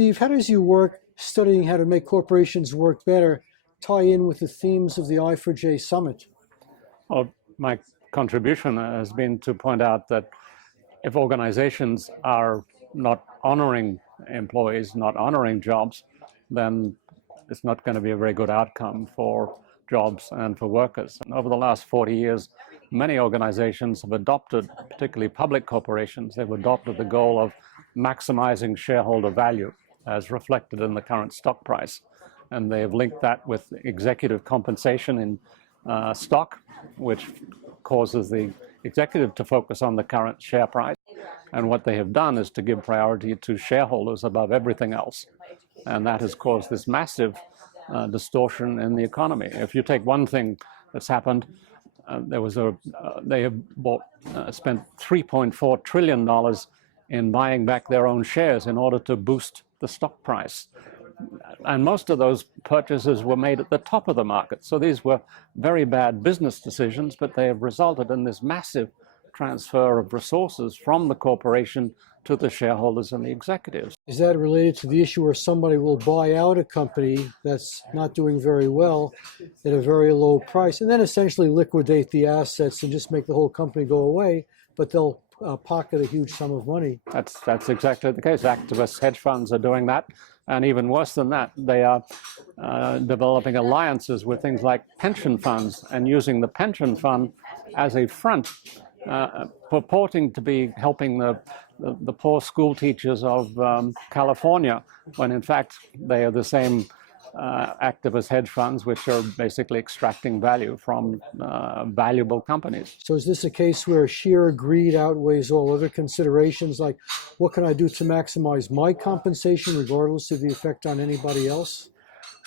Steve, how does your work studying how to make corporations work better tie in with the themes of the I4J summit? Well, my contribution has been to point out that if organizations are not honoring employees, not honoring jobs, then it's not going to be a very good outcome for jobs and for workers. And over the last 40 years, many organizations have adopted, particularly public corporations, they've adopted the goal of maximizing shareholder value as reflected in the current stock price. And they have linked that with executive compensation in stock, which causes the executive to focus on the current share price. And what they have done is to give priority to shareholders above everything else. And that has caused this massive distortion in the economy. If you take one thing that's happened, they have spent $3.4 trillion in buying back their own shares in order to boost the stock price. And most of those purchases were made at the top of the market. So these were very bad business decisions, but they have resulted in this massive transfer of resources from the corporation to the shareholders and the executives. Is that related to the issue where somebody will buy out a company that's not doing very well at a very low price and then essentially liquidate the assets and just make the whole company go away, but they'll pocket a huge sum of money? That's exactly the case. Activist hedge funds are doing that. And even worse than that, they are developing alliances with things like pension funds and using the pension fund as a front, purporting to be helping the poor school teachers of California, when in fact they are the same activist hedge funds which are basically extracting value from valuable companies. So is this a case where sheer greed outweighs all other considerations, like what can I do to maximize my compensation regardless of the effect on anybody else?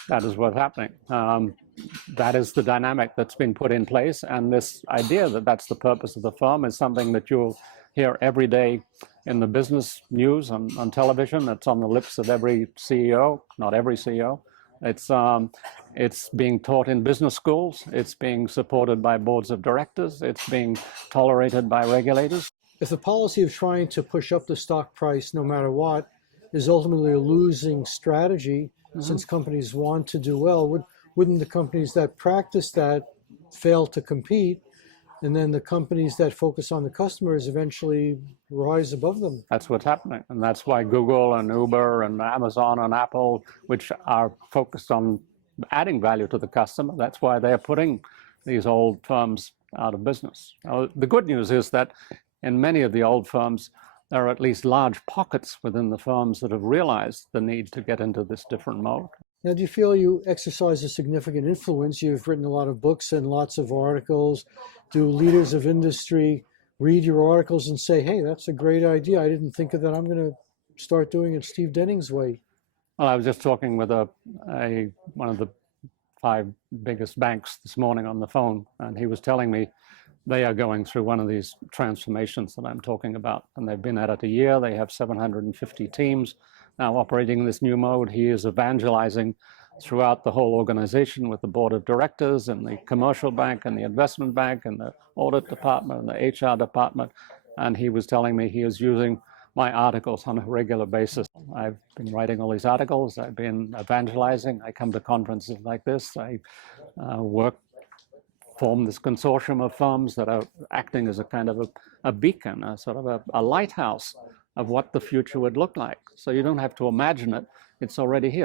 That is what's happening. That is the dynamic that's been put in place, and this idea that that's the purpose of the firm is something that you'll hear every day in the business news on television. It's on the lips of every CEO, not every CEO. It's being taught in business schools. It's being supported by boards of directors. It's being tolerated by regulators. If the policy of trying to push up the stock price no matter what is ultimately a losing strategy, since companies want to do well, wouldn't the companies that practice that fail to compete, and then the companies that focus on the customers eventually rise above them? That's what's happening. And that's why Google and Uber and Amazon and Apple, which are focused on adding value to the customer, that's why they're putting these old firms out of business. Now, the good news is that in many of the old firms, there are at least large pockets within the firms that have realized the need to get into this different mode. Now, do you feel you exercise a significant influence? You've written a lot of books and lots of articles. Do leaders of industry read your articles and say, hey, that's a great idea, I didn't think of that, I'm going to start doing it Steve Denning's way? Well, I was just talking with one of the 5 biggest banks this morning on the phone, and he was telling me they are going through one of these transformations that I'm talking about, and they've been at it a year. They have 750 teams now operating in this new mode. He is evangelizing throughout the whole organization with the board of directors and the commercial bank and the investment bank and the audit department and the HR department. And he was telling me he is using my articles on a regular basis. I've been writing all these articles. I've been evangelizing. I come to conferences like this. I form this consortium of firms that are acting as a kind of a beacon, a sort of a lighthouse of what the future would look like. So you don't have to imagine it. It's already here.